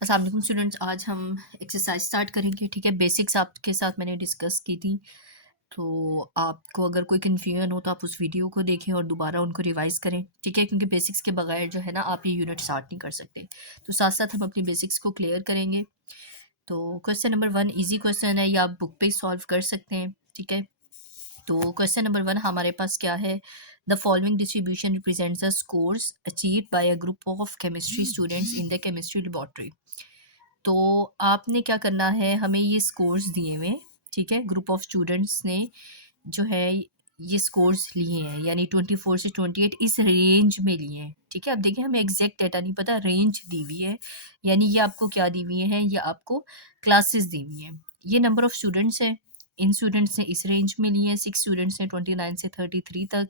अस्सलाम वालेकुम स्टूडेंट्स, आज हम एक्सरसाइज स्टार्ट करेंगे। ठीक है, बेसिक्स आपके साथ मैंने डिस्कस की थी। तो आपको अगर कोई कन्फ्यूजन हो तो आप उस वीडियो को देखें और दोबारा उनको रिवाइज करें। ठीक है, क्योंकि बेसिक्स के बगैर जो है ना आप ये यूनिट स्टार्ट नहीं कर सकते। तो साथ साथ हम अपनी बेसिक्स को क्लियर करेंगे। तो क्वेश्चन नंबर 1 इजी क्वेश्चन है, या आप बुक पे सॉल्व कर सकते हैं। ठीक है, तो क्वेश्चन नंबर 1 हमारे पास क्या है। The following distribution represents the scores achieved by a group of chemistry students in the chemistry laboratory. तो आपने क्या करना है, हमें ये स्कोर्स दिए हुए हैं। ठीक है, ग्रुप ऑफ स्टूडेंट्स ने जो है ये स्कोर्स लिए हैं, यानी 24 से 28 इस रेंज में लिए हैं। ठीक है, अब देखिए हमें एग्जैक्ट डेटा नहीं पता, रेंज दी हुई है। यानी ये आपको क्या दी हुई है, ये आपको क्लासेस दी हुई हैं। ये नंबर ऑफ स्टूडेंट्स है, इन स्टूडेंट्स ने इस रेंज में लिए हैं। 6 स्टूडेंट्स ने 29 से 33 तक,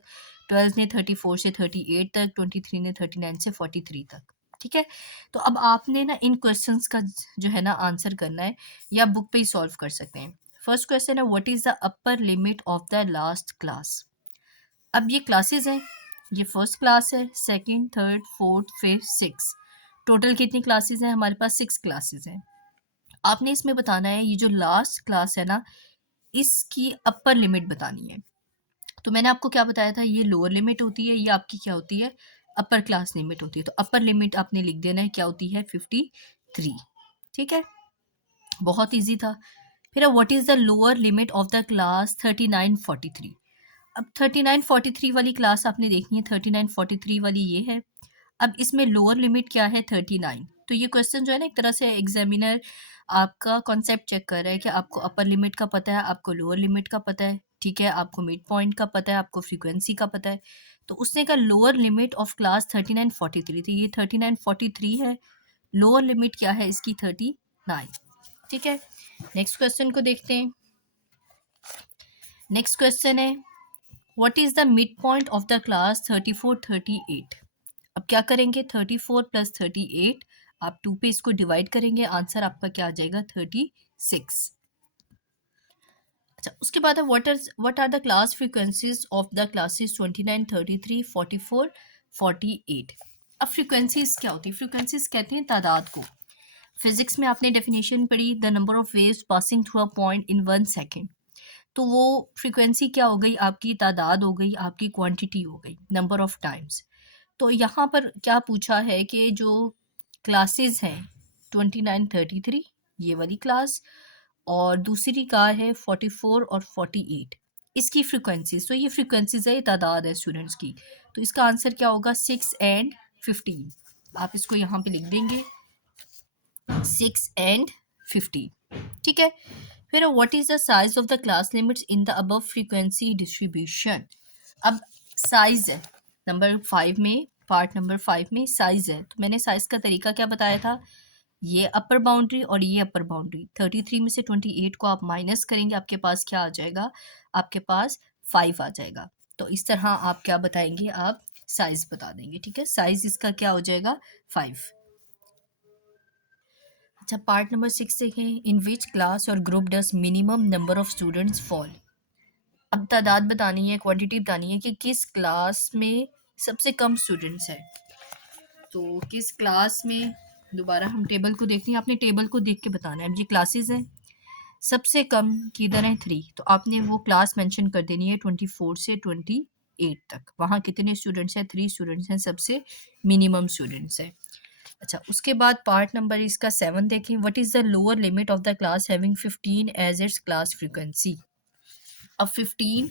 12 ने 34 से 38 तक, 23 ने 39 से 43 तक। ठीक है, तो अब आपने ना इन क्वेश्चंस का जो है ना आंसर करना है, या बुक पे ही सॉल्व कर सकते हैं। फर्स्ट क्वेश्चन है, what is the upper limit of the last class. अब ये क्लासेस हैं, ये फर्स्ट क्लास है, second, third, fourth, fifth, six. Total कितनी क्लासेस हैं हमारे पास? 6 क्लासेस हैं। आपने इसमें बताना है ये जो लास्ट क्लास है ना, इसकी अपर लिमिट बतानी है। तो मैंने आपको क्या बताया था, ये लोअर लिमिट होती है, ये आपकी क्या होती है, अपर क्लास लिमिट होती है। तो अपर लिमिट आपने लिख देना है, क्या होती है, 53। ठीक है, बहुत इजी था। फिर what is the lower limit of the class 3943। अब 3943 वाली क्लास आपने देखनी है, 3943 वाली ये है। अब इसमें लोअर लिमिट क्या है, 39। तो ये क्वेश्चन जो है ना, एक तरह से एग्जामिनर आपका कॉन्सेप्ट चेक कर रहा है कि आपको अपर लिमिट का पता है, आपको लोअर लिमिट का पता है। ठीक है, आपको मिड पॉइंट का पता है, आपको फ्रीक्वेंसी का पता है। तो उसने कहा लोअर लिमिट ऑफ क्लास 3943, तो ये 3943 है। लोअर लिमिट क्या है इसकी, 39। ठीक है, नेक्स्ट क्वेश्चन को देखते हैं। नेक्स्ट क्वेश्चन है, what is the mid point of the class 3438। अब क्या करेंगे, 34 प्लस 38, आप 2 पे इसको डिवाइड करेंगे, आंसर आपका क्या आ जाएगा, 36। अच्छा, उसके बाद है, what are the class frequencies of the classes 29, 33, 44, 48। अब फ्रीक्वेंसीज क्या होती है, फ्रीक्वेंसीज कहते हैं तादाद को। फिजिक्स में आपने डेफिनेशन पढ़ी, the number of waves passing through a point in 1 second. तो वो फ्रीक्वेंसी क्या हो गई, आपकी तादाद हो गई, आपकी क्वांटिटी हो गई, नंबर ऑफ टाइम्स। तो यहाँ पर क्या पूछा है कि जो क्लासेस हैं 29, 33 ये वाली क्लास, और दूसरी का है 44 और 48, इसकी फ्रीक्वेंसीज। तो ये फ्रीक्वेंसीज है, ये तादाद है स्टूडेंट्स की। तो इसका आंसर क्या होगा, 6 एंड 15। आप इसको यहाँ पे लिख देंगे, 6 एंड 15। ठीक है, फिर what is the size of the class limits in the above frequency distribution. अब साइज है नंबर 5 में, पार्ट नंबर 5 में साइज है। तो मैंने साइज का तरीका क्या बताया था, ये अपर बाउंड्री और ये अपर बाउंड्री। 33 में से 28 को आप माइनस करेंगे, आपके पास क्या आ जाएगा, आपके पास 5 आ जाएगा। तो इस तरह आप क्या बताएंगे, आप साइज बता देंगे। ठीक है, साइज इसका क्या हो जाएगा, 5। अच्छा, पार्ट नंबर 6 देखें, इन विच क्लास और group does minimum number of students fall. अब तादाद बतानी है, क्वांटिटी बतानी है कि किस क्लास में सबसे कम स्टूडेंट्स हैं। तो किस क्लास में, दोबारा हम टेबल को देखते हैं, आपने टेबल को देख के बताना है। अब ये क्लासेस हैं, सबसे कम किधर है, 3। तो आपने वो क्लास मेंशन कर देनी है 24 से 28 तक। वहाँ कितने स्टूडेंट्स हैं, 3 स्टूडेंट्स हैं, सबसे मिनिमम स्टूडेंट्स हैं। अच्छा, उसके बाद पार्ट नंबर इसका 7 देखें, what is the lower limit of the class having 15 as its class frequency. अब 15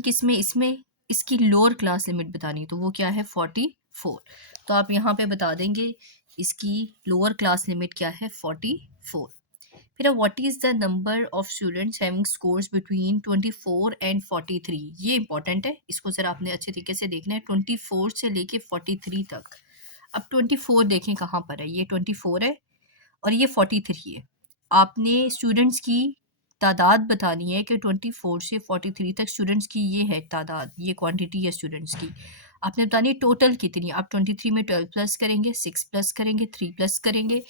किस में, इसमें इसकी लोअर क्लास लिमिट बतानी है, तो वो क्या है, 44। तो आप यहाँ पे बता देंगे इसकी लोअर क्लास लिमिट क्या है, 44। फिर what is the number of students having scores between 24 and 43। ये इंपॉर्टेंट है, इसको ज़रा आपने अच्छे तरीके से देखना है, 24 से लेके 43 तक। अब 24 देखें कहाँ पर है, ये 24 है और ये 43 है। आपने स्टूडेंट्स की तादाद बतानी है कि 24 से 43 तक स्टूडेंट्स की ये है तादाद, ये क्वांटिटी है स्टूडेंट्स की। आपने बतानी है टोटल कितनी है। आप 23 में 12 प्लस करेंगे, 6 प्लस करेंगे, 3 प्लस करेंगे,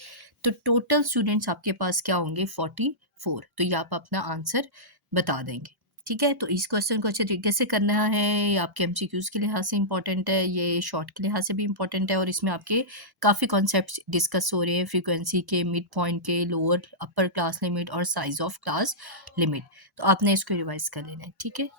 तो टोटल स्टूडेंट्स आपके पास क्या होंगे, 44। तो ये आप अपना आंसर बता देंगे। ठीक है? तो इस क्वेश्चन को अच्छे तरीके से करना है, ये आपके एमसीक्यूज़ के लिहाज से इम्पोर्टेंट है, ये शॉर्ट के लिहाज से भी इम्पोर्टेंट है और इसमें आपके काफ़ी कॉन्सेप्ट्स डिस्कस हो रहे हैं, फ्रीक्वेंसी के, मिड पॉइंट के, लोअर अपर क्लास लिमिट और साइज़ ऑफ क्लास लिमिट। तो आपने इसको रिवाइज़ कर लेना है, ठीक है?